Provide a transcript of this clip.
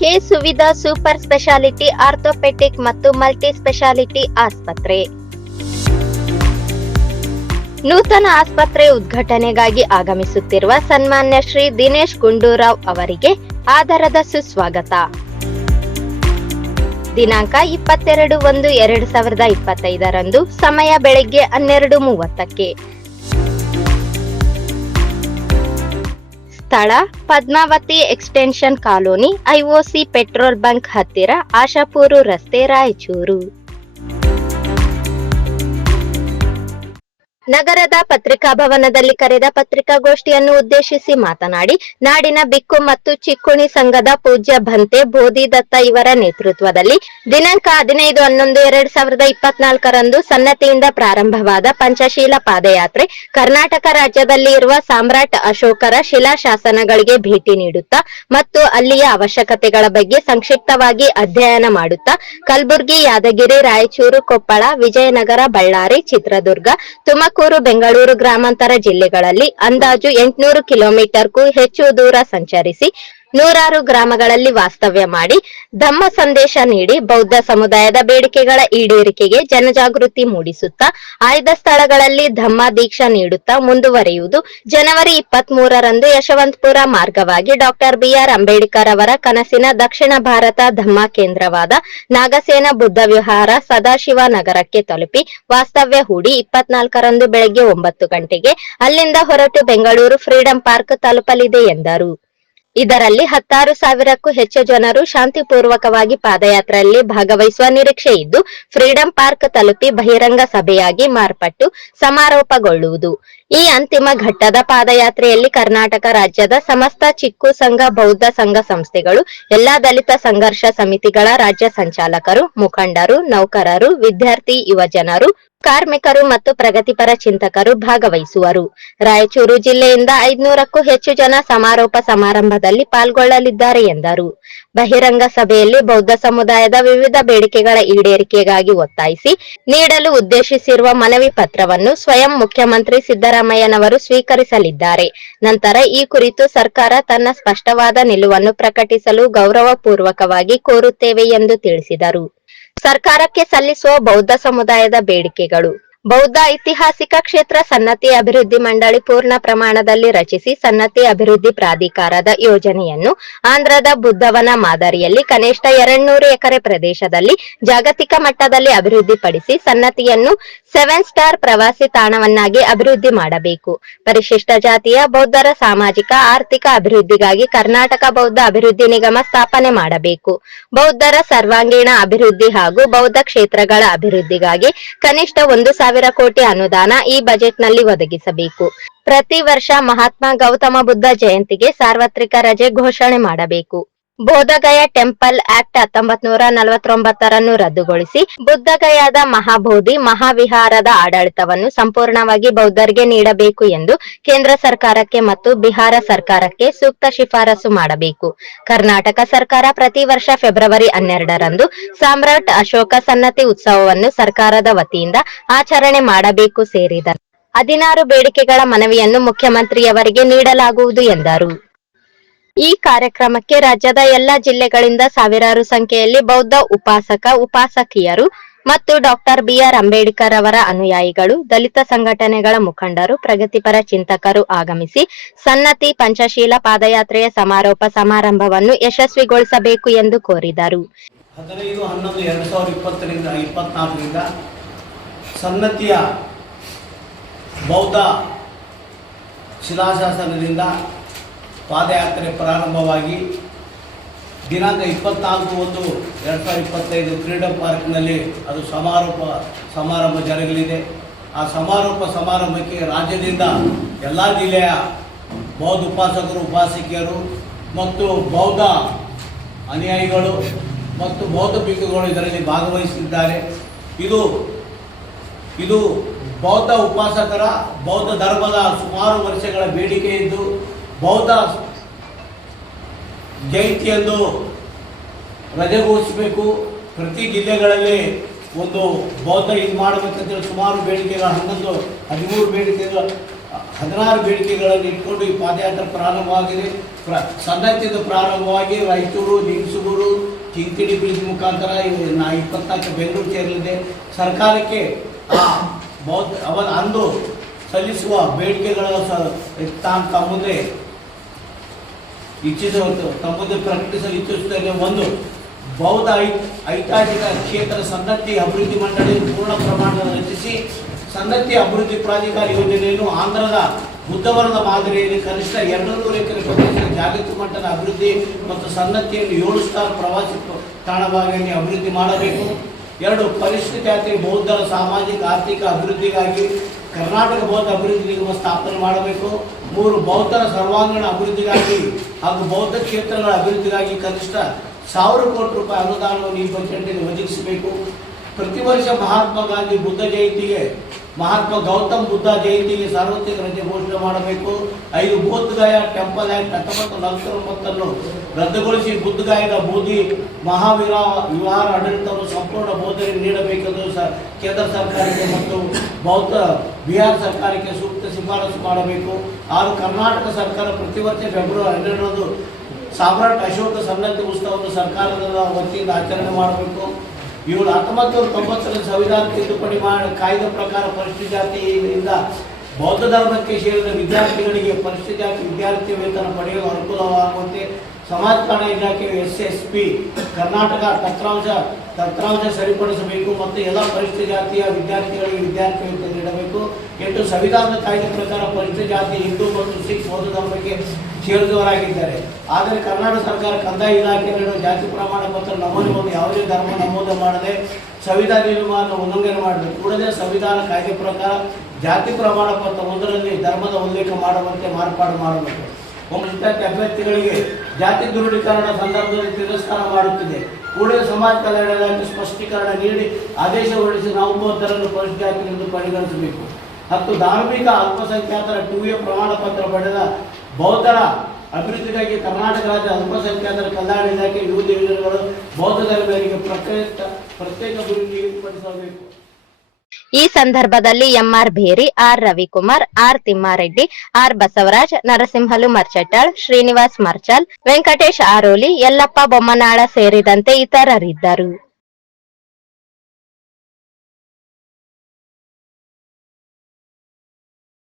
K Suvidha super speciality orthopaedic ಮತ್ತು multi speciality ಆಸ್ಪತ್ರೆ. ನೂತನ ಆಸ್ಪತ್ರೆ ಉದ್ಘಾಟನೆಗಾಗಿ ಆಗಮಿಸುತ್ತಿರುವ ಸನ್ಮಾನ್ಯ ಶ್ರೀ ದಿನೇಶ್ ಗುಂಡೂರಾವ್ ಅವರಿಗೆ ಆದರದ ಸುಸ್ವಾಗತ. ದಿನಾಂಕ 22/1/2025 ಸಮಯ ಬೆಳಗ್ಗೆ 12:30. ಸ್ಥಳ Padmavati extension colony, IOC petrol bunk ಹತ್ತಿರ, ಆಶಾಪುರ ರಸ್ತೆ, ರಾಯಚೂರು. ನಗರದ ಪತ್ರಿಕಾ ಭವನದಲ್ಲಿ ಕರೆದ ಪತ್ರಿಕಾಗೋಷ್ಠಿಯನ್ನು ಉದ್ದೇಶಿಸಿ ಮಾತನಾಡಿ, ನಾಡಿನ ಬಿಕ್ಕು ಮತ್ತು ಚಿಕ್ಕುಣಿ ಸಂಘದ ಪೂಜ್ಯ ಭಂತೆ ಬೋಧಿದತ್ತ ಇವರ ನೇತೃತ್ವದಲ್ಲಿ ದಿನಾಂಕ 15/11/2024 ಸನ್ನತಿಯಿಂದ ಪ್ರಾರಂಭವಾದ ಪಂಚಶೀಲ ಪಾದಯಾತ್ರೆ ಕರ್ನಾಟಕ ರಾಜ್ಯದಲ್ಲಿ ಇರುವ ಸಾಮ್ರಾಟ್ ಅಶೋಕರ ಶಿಲಾಶಾಸನಗಳಿಗೆ ಭೇಟಿ ನೀಡುತ್ತಾ ಮತ್ತು ಅಲ್ಲಿಯ ಅವಶ್ಯಕತೆಗಳ ಬಗ್ಗೆ ಸಂಕ್ಷಿಪ್ತವಾಗಿ ಅಧ್ಯಯನ ಮಾಡುತ್ತಾ ಕಲಬುರಗಿ, ಯಾದಗಿರಿ, ರಾಯಚೂರು, ಕೊಪ್ಪಳ, ವಿಜಯನಗರ, ಬಳ್ಳಾರಿ, ಚಿತ್ರದುರ್ಗ, ತುಮಕೂರು, ಬೆಂಗಳೂರು ಗ್ರಾಮಾಂತರ ಜಿಲ್ಲೆಗಳಲ್ಲಿ ಅಂದಾಜು 800 ಕಿಲೋಮೀಟರ್ಗೂ ಹೆಚ್ಚು ದೂರ ಸಂಚರಿಸಿ ನೂರಾರು ಗ್ರಾಮಗಳಲ್ಲಿ ವಾಸ್ತವ್ಯ ಮಾಡಿ ಧಮ್ಮ ಸಂದೇಶ ನೀಡಿ ಬೌದ್ಧ ಸಮುದಾಯದ ಬೇಡಿಕೆಗಳ ಈಡೇರಿಕೆಗೆ ಜನಜಾಗೃತಿ ಮೂಡಿಸುತ್ತಾ ಆಯ್ದ ಸ್ಥಳಗಳಲ್ಲಿ ಧಮ್ಮ ದೀಕ್ಷಾ ನೀಡುತ್ತಾ ಮುಂದುವರಿಯುವುದು. ಜನವರಿ 23ರಂದು ಯಶವಂತಪುರ ಮಾರ್ಗವಾಗಿ ಡಾಕ್ಟರ್ BR ಅಂಬೇಡ್ಕರ್ ಅವರ ಕನಸಿನ ದಕ್ಷಿಣ ಭಾರತ ಧಮ್ಮ ಕೇಂದ್ರವಾದ ನಾಗಸೇನ ಬುದ್ಧ ವಿಹಾರ ಸದಾಶಿವ ನಗರಕ್ಕೆ ತಲುಪಿ ವಾಸ್ತವ್ಯ ಹೂಡಿ 24ರಂದು ಬೆಳಗ್ಗೆ 9 ಗಂಟೆಗೆ ಅಲ್ಲಿಂದ ಹೊರಟು ಬೆಂಗಳೂರು ಫ್ರೀಡಂ ಪಾರ್ಕ್ ತಲುಪಲಿದೆ ಎಂದರು. ಇದರಲ್ಲಿ 16,000ಕ್ಕೂ ಹೆಚ್ಚು ಜನರು ಶಾಂತಿಪೂರ್ವಕವಾಗಿ ಪಾದಯಾತ್ರೆಯಲ್ಲಿ ಭಾಗವಹಿಸುವ ನಿರೀಕ್ಷೆ ಇದ್ದು, ಫ್ರೀಡಂ ಪಾರ್ಕ್ ತಲುಪಿ ಬಹಿರಂಗ ಸಭೆಯಾಗಿ ಮಾರ್ಪಟ್ಟು ಸಮಾರೋಪಗೊಳ್ಳುವುದು. ಈ ಅಂತಿಮ ಘಟ್ಟದ ಪಾದಯಾತ್ರೆಯಲ್ಲಿ ಕರ್ನಾಟಕ ರಾಜ್ಯದ ಸಮಸ್ತ ಚಿಕ್ಕು ಸಂಘ, ಬೌದ್ಧ ಸಂಘ ಸಂಸ್ಥೆಗಳು, ಎಲ್ಲಾ ದಲಿತ ಸಂಘರ್ಷ ಸಮಿತಿಗಳ ರಾಜ್ಯ ಸಂಚಾಲಕರು, ಮುಖಂಡರು, ನೌಕರರು, ವಿದ್ಯಾರ್ಥಿ, ಯುವಜನರು, ಕಾರ್ಮಿಕರು ಮತ್ತು ಪ್ರಗತಿಪರ ಚಿಂತಕರು ಭಾಗವಹಿಸುವರು. ರಾಯಚೂರು ಜಿಲ್ಲೆಯಿಂದ 500ಕ್ಕೂ ಹೆಚ್ಚು ಜನ ಸಮಾರೋಪ ಸಮಾರಂಭದಲ್ಲಿ ಪಾಲ್ಗೊಳ್ಳಲಿದ್ದಾರೆ ಎಂದರು. ಬಹಿರಂಗ ಸಭೆಯಲ್ಲಿ ಬೌದ್ಧ ಸಮುದಾಯದ ವಿವಿಧ ಬೇಡಿಕೆಗಳ ಈಡೇರಿಕೆಗಾಗಿ ಒತ್ತಾಯಿಸಿ ನೀಡಲು ಉದ್ದೇಶಿಸಿರುವ ಮನವಿ ಪತ್ರವನ್ನು ಸ್ವಯಂ ಮುಖ್ಯಮಂತ್ರಿ ಸಿದ್ದರಾಮಯ್ಯನವರು ಸ್ವೀಕರಿಸಲಿದ್ದಾರೆ. ನಂತರ ಈ ಕುರಿತು ಸರ್ಕಾರ ತನ್ನ ಸ್ಪಷ್ಟವಾದ ನಿಲುವನ್ನು ಪ್ರಕಟಿಸಲು ಗೌರವಪೂರ್ವಕವಾಗಿ ಕೋರುತ್ತೇವೆ ಎಂದು ತಿಳಿಸಿದರು. ಸರ್ಕಾರಕ್ಕೆ ಸಲ್ಲಿಸುವ ಬೌದ್ಧ ಸಮುದಾಯದ ಬೇಡಿಕೆಗಳು: ಬೌದ್ಧ ಐತಿಹಾಸಿಕ ಕ್ಷೇತ್ರ ಸನ್ನತಿ ಅಭಿವೃದ್ಧಿ ಮಂಡಳಿ ಪೂರ್ಣ ಪ್ರಮಾಣದಲ್ಲಿ ರಚಿಸಿ ಸನ್ನತಿ ಅಭಿವೃದ್ಧಿ ಪ್ರಾಧಿಕಾರದ ಯೋಜನೆಯನ್ನು ಆಂಧ್ರದ ಬುದ್ಧವನ ಮಾದರಿಯಲ್ಲಿ ಕನಿಷ್ಠ 200 ಎಕರೆ ಪ್ರದೇಶದಲ್ಲಿ ಜಾಗತಿಕ ಮಟ್ಟದಲ್ಲಿ ಅಭಿವೃದ್ಧಿಪಡಿಸಿ ಸನ್ನತಿಯನ್ನು 7 ಸ್ಟಾರ್ ಪ್ರವಾಸಿ ತಾಣವನ್ನಾಗಿ ಅಭಿವೃದ್ಧಿ ಮಾಡಬೇಕು. ಪರಿಶಿಷ್ಟ ಜಾತಿಯ ಬೌದ್ಧರ ಸಾಮಾಜಿಕ ಆರ್ಥಿಕ ಅಭಿವೃದ್ಧಿಗಾಗಿ ಕರ್ನಾಟಕ ಬೌದ್ಧ ಅಭಿವೃದ್ಧಿ ನಿಗಮ ಸ್ಥಾಪನೆ ಮಾಡಬೇಕು. ಬೌದ್ಧರ ಸರ್ವಾಂಗೀಣ ಅಭಿವೃದ್ಧಿ ಹಾಗೂ ಬೌದ್ಧ ಕ್ಷೇತ್ರಗಳ ಅಭಿವೃದ್ಧಿಗಾಗಿ ಕನಿಷ್ಠ 1,000 ಕೋಟಿ ಅನುದಾನ ಈ ಬಜೆಟ್ನಲ್ಲಿ ಒದಗಿಸಬೇಕು. ಪ್ರತಿ ವರ್ಷ ಮಹಾತ್ಮ ಗೌತಮ ಬುದ್ಧ ಜಯಂತಿಗೆ ಸಾರ್ವತ್ರಿಕ ರಜೆ ಘೋಷಣೆ ಮಾಡಬೇಕು. ಬೋಧಗಯ ಟೆಂಪಲ್ ಆಕ್ಟ್ 1949 ರದ್ದುಗೊಳಿಸಿ ಬುದ್ಧಗಯಾದ ಮಹಾಬೋಧಿ ಮಹಾವಿಹಾರದ ಆಡಳಿತವನ್ನು ಸಂಪೂರ್ಣವಾಗಿ ಬೌದ್ಧರಿಗೆ ನೀಡಬೇಕು ಎಂದು ಕೇಂದ್ರ ಸರ್ಕಾರಕ್ಕೆ ಮತ್ತು ಬಿಹಾರ ಸರ್ಕಾರಕ್ಕೆ ಸೂಕ್ತ ಶಿಫಾರಸು ಮಾಡಬೇಕು. ಕರ್ನಾಟಕ ಸರ್ಕಾರ ಪ್ರತಿ ವರ್ಷ ಫೆಬ್ರವರಿ 12ರಂದು ಸಾಮ್ರಾಟ್ ಅಶೋಕ ಸನ್ನತಿ ಉತ್ಸವವನ್ನು ಸರ್ಕಾರದ ವತಿಯಿಂದ ಆಚರಣೆ ಮಾಡಬೇಕು ಸೇರಿದಂತೆ 16 ಬೇಡಿಕೆಗಳ ಮನವಿಯನ್ನು ಮುಖ್ಯಮಂತ್ರಿಯವರಿಗೆ ನೀಡಲಾಗುವುದು ಎಂದರು. ಈ ಕಾರ್ಯಕ್ರಮಕ್ಕೆ ರಾಜ್ಯದ ಎಲ್ಲಾ ಜಿಲ್ಲೆಗಳಿಂದ ಸಾವಿರಾರು ಸಂಖ್ಯೆಯಲ್ಲಿ ಬೌದ್ಧ ಉಪಾಸಕ ಉಪಾಸಕಿಯರು ಮತ್ತು ಡಾಕ್ಟರ್ BR ಅಂಬೇಡ್ಕರ್ ಅವರ ಅನುಯಾಯಿಗಳು, ದಲಿತ ಸಂಘಟನೆಗಳ ಮುಖಂಡರು, ಪ್ರಗತಿಪರ ಚಿಂತಕರು ಆಗಮಿಸಿ ಸನ್ನತಿ ಪಂಚಶೀಲ ಪಾದಯಾತ್ರೆಯ ಸಮಾರೋಪ ಸಮಾರಂಭವನ್ನು ಯಶಸ್ವಿಗೊಳಿಸಬೇಕು ಎಂದು ಕೋರಿದರು. 15/11/2024 ಸನ್ನತಿಯ ಬೌದ್ಧ ಶಿಲಾಶಾಸನದಿಂದ ಪಾದಯಾತ್ರೆ ಪ್ರಾರಂಭವಾಗಿ ದಿನಾಂಕ 24/1/2025 ಫ್ರೀಡಂ ಪಾರ್ಕ್ನಲ್ಲಿ ಅದು ಸಮಾರಂಭ ಜರುಗಲಿದೆ. ಆ ಸಮಾರಂಭಕ್ಕೆ ರಾಜ್ಯದಿಂದ ಎಲ್ಲ ಜಿಲ್ಲೆಯ ಬೌದ್ಧ ಉಪಾಸಕರು, ಉಪಾಸಕಿಯರು ಮತ್ತು ಬೌದ್ಧ ಅನುಯಾಯಿಗಳು ಮತ್ತು ಬೌದ್ಧ ಭಿಕ್ಷುಗಳು ಇದರಲ್ಲಿ ಭಾಗವಹಿಸಿದ್ದಾರೆ. ಇದು ಬೌದ್ಧ ಉಪಾಸಕರ ಬೌದ್ಧ ಧರ್ಮದ ಸುಮಾರು ವರ್ಷಗಳ ಬೇಡಿಕೆ ಇದ್ದು ಬೌದ್ಧ ಜಯಂತಿಯಂದು ರಜೆ ಘೋಷಿಸಬೇಕು. ಪ್ರತಿ ಜಿಲ್ಲೆಗಳಲ್ಲಿ ಒಂದು ಬೌದ್ಧ ಇದು ಮಾಡಬೇಕಂತೇಳಿ ಸುಮಾರು ಬೇಡಿಕೆಗಳು 11-13 ಬೇಡಿಕೆಗಳು 16 ಬೇಡಿಕೆಗಳನ್ನು ಇಟ್ಕೊಂಡು ಈ ಪಾದಯಾತ್ರೆ ಪ್ರಾರಂಭವಾಗಿದೆ. ಸನ್ನತಿಯಿಂದ ಪ್ರಾರಂಭವಾಗಿ ರಾಯಚೂರು, ಲಿಂಗಸೂರು, ಚಿಂಚಣಿ ಬ್ರಿಡ್ಜ್ ಮುಖಾಂತರ 24 ಬೆಂಗಳೂರು ಸೇರಲಿದೆ. ಸರ್ಕಾರಕ್ಕೆ ಅಂದು ಸಲ್ಲಿಸುವ ಬೇಡಿಕೆಗಳ ತಮ್ಮ ಮುಂದೆ ಪ್ರಕಟಿಸಲು ಇಚ್ಛಿಸುತ್ತೇನೆ. ಒಂದು, ಬೌದ್ಧ ಐತಿಹಾಸಿಕ ಕ್ಷೇತ್ರ ಸನ್ನತಿ ಅಭಿವೃದ್ಧಿ ಮಂಡಳಿ ಪೂರ್ಣ ಪ್ರಮಾಣದಲ್ಲಿ ರಚಿಸಿ ಸನ್ನತಿ ಅಭಿವೃದ್ಧಿ ಪ್ರಾಧಿಕಾರ ಯೋಜನೆಯನ್ನು ಆಂಧ್ರದ ಬುದ್ಧವನದ ಮಾದರಿಯಲ್ಲಿ ಕನಿಷ್ಠ 200 ಎಕರೆ ಪ್ರದೇಶದ ಜಾಗತಿಕ ಮಟ್ಟದ ಅಭಿವೃದ್ಧಿ ಮತ್ತು ಸನ್ನತಿಯನ್ನು 7 ಸ್ಟಾರ್ ಪ್ರವಾಸಿ ತಾಣವಾಗಿ ಅಭಿವೃದ್ಧಿ ಮಾಡಬೇಕು. 2, ಪರಿಶಿಷ್ಟ ಜಾತಿ ಬೌದ್ಧರ ಸಾಮಾಜಿಕ ಆರ್ಥಿಕ ಅಭಿವೃದ್ಧಿಗಾಗಿ ಕರ್ನಾಟಕ ಬೌದ್ಧ ಅಭಿವೃದ್ಧಿ ನಿಗಮ ಸ್ಥಾಪನೆ ಮಾಡಬೇಕು. 3, ಬೌದ್ಧರ ಸರ್ವಾಂಗೀಣ ಅಭಿವೃದ್ಧಿಗಾಗಿ ಹಾಗೂ ಬೌದ್ಧ ಕ್ಷೇತ್ರಗಳ ಅಭಿವೃದ್ಧಿಗಾಗಿ ಕನಿಷ್ಠ 1000 ಕೋಟಿ ರೂಪಾಯಿ ಅನುದಾನವನ್ನು ಈ ಬಜೆಟ್ಗೆ ಒದಗಿಸಬೇಕು. ಪ್ರತಿ ವರ್ಷ ಮಹಾತ್ಮ ಗೌತಮ್ ಬುದ್ಧ ಜಯಂತಿಗೆ ಸಾರ್ವತ್ರಿಕ ರಜೆ ಘೋಷಣೆ ಮಾಡಬೇಕು. 5, ಬೋಧಗಯ ಟೆಂಪಲ್ ಆಕ್ಟ್ 1949 ರದ್ದುಗೊಳಿಸಿ ಬುದ್ಧಗಯದ ಬೋಧಿ ವಿಹಾರ ಆಡಳಿತವನ್ನು ಸಂಪೂರ್ಣ ಬೋಧನೆ ನೀಡಬೇಕೆಂದು ಕೇಂದ್ರ ಸರ್ಕಾರಕ್ಕೆ ಮತ್ತು ಬೌದ್ಧ ಬಿಹಾರ ಸರ್ಕಾರಕ್ಕೆ ಸೂಕ್ತ ಶಿಫಾರಸು ಮಾಡಬೇಕು. 6, ಕರ್ನಾಟಕ ಸರ್ಕಾರ ಪ್ರತಿ ವರ್ಷ ಫೆಬ್ರವರಿ 12ರಂದು ಸಾಮ್ರಾಟ್ ಅಶೋಕ ಸನ್ನತಿ ಉತ್ಸವವನ್ನು ಸರ್ಕಾರದ ವತಿಯಿಂದ ಆಚರಣೆ ಮಾಡಬೇಕು. 7, 1990 ಸಂವಿಧಾನ ತಿದ್ದುಪಡಿ ಕಾಯ್ದೆ ಪ್ರಕಾರ ಪರಿಶಿಷ್ಟ ಜಾತಿಯಿಂದ ಬೌದ್ಧ ಧರ್ಮಕ್ಕೆ ಸೇರಿದ ವಿದ್ಯಾರ್ಥಿಗಳಿಗೆ ಪರಿಶಿಷ್ಟ ಜಾತಿ ವಿದ್ಯಾರ್ಥಿ ವೇತನ ಪಡೆಯಲು ಅನುಕೂಲವಾಗುವಂತೆ ಸಮಾಜ ಕಲ್ಯಾಣ ಇಲಾಖೆ SSP ಕರ್ನಾಟಕ ತತ್ರಾಂಶ ಸರಿಪಡಿಸಬೇಕು ಮತ್ತು ಎಲ್ಲ ಪರಿಶಿಷ್ಟ ಜಾತಿಯ ವಿದ್ಯಾರ್ಥಿಗಳಿಗೆ ವಿದ್ಯಾರ್ಥಿ ವೇತನ ನೀಡಬೇಕು. 8, ಸಂವಿಧಾನದ ಕಾಯ್ದೆ ಪ್ರಕಾರ ಪರಿಶಿಷ್ಟ ಜಾತಿ ಹಿಂದೂ ಮತ್ತು ಸಿಖ್ ಬೌದ್ಧ ಧರ್ಮಕ್ಕೆ ಸೇರಿದವರಾಗಿದ್ದಾರೆ. ಆದರೆ ಕರ್ನಾಟಕ ಸರ್ಕಾರ ಕಂದಾಯ ಇಲಾಖೆ ನೀಡುವ ಜಾತಿ ಪ್ರಮಾಣ ಪತ್ರ ನಮೂನೆಯನ್ನು ಯಾವುದೇ ಧರ್ಮ ನಮೂದು ಮಾಡದೆ ಸಂವಿಧಾನ ನಿಯಮವನ್ನು ಉಲ್ಲಂಘನೆ ಮಾಡಬೇಕು. ಕೂಡಲೇ ಸಂವಿಧಾನ ಕಾಯ್ದೆ ಪ್ರಕಾರ ಜಾತಿ ಪ್ರಮಾಣ ಪತ್ರ 1ರಲ್ಲಿ ಧರ್ಮದ ಉಲ್ಲೇಖ ಮಾಡುವಂತೆ ಮಾರ್ಪಾಡು ಮಾಡಬೇಕು. ವಿದ್ಯಾರ್ಥಿ ಅಭ್ಯರ್ಥಿಗಳಿಗೆ ಜಾತಿ ದೃಢೀಕರಣ ಸಂದರ್ಭದಲ್ಲಿ ತಿರಸ್ಕಾರ ಮಾಡುತ್ತಿದೆ. ಕೂಡಲೇ ಸಮಾಜ ಕಲ್ಯಾಣ ಇಲಾಖೆ ಸ್ಪಷ್ಟೀಕರಣ ನೀಡಿ ಆದೇಶ ಹೊರಡಿಸಿ ನಾವು ಬೌದ್ಧರನ್ನು ಪರಿಶಿಷ್ಟ ಜಾತಿ ಎಂದು ಪರಿಗಣಿಸಬೇಕು. 10, ಧಾರ್ಮಿಕ ಅಲ್ಪಸಂಖ್ಯಾತರ 2A ಪ್ರಮಾಣ ಪತ್ರ ಪಡೆದ ಬೌದ್ಧರ ಅಭಿವೃದ್ಧಿಗಾಗಿ ಕರ್ನಾಟಕ ರಾಜ್ಯ ಅಲ್ಪಸಂಖ್ಯಾತರ ಕಲ್ಯಾಣ ಇಲಾಖೆ ವಿವಿಧ ಯೋಜನೆಗಳು ಬೌದ್ಧ ಧರ್ಮೀಯರಿಗೆ ಪ್ರತ್ಯೇಕ ಗುರಿ ನಿಗದಿಪಡಿಸಬೇಕು. ಈ ಸಂದರ್ಭದಲ್ಲಿ M R Beri, R Ravikumar, R Thimmareddy, R Basavaraj, Narasimhalu Marchattal, Srinivas Marchal, Venkatesh Aroli, Yallappa Bommanala ಸೇರಿದಂತೆ ಇತರರಿದ್ದರು.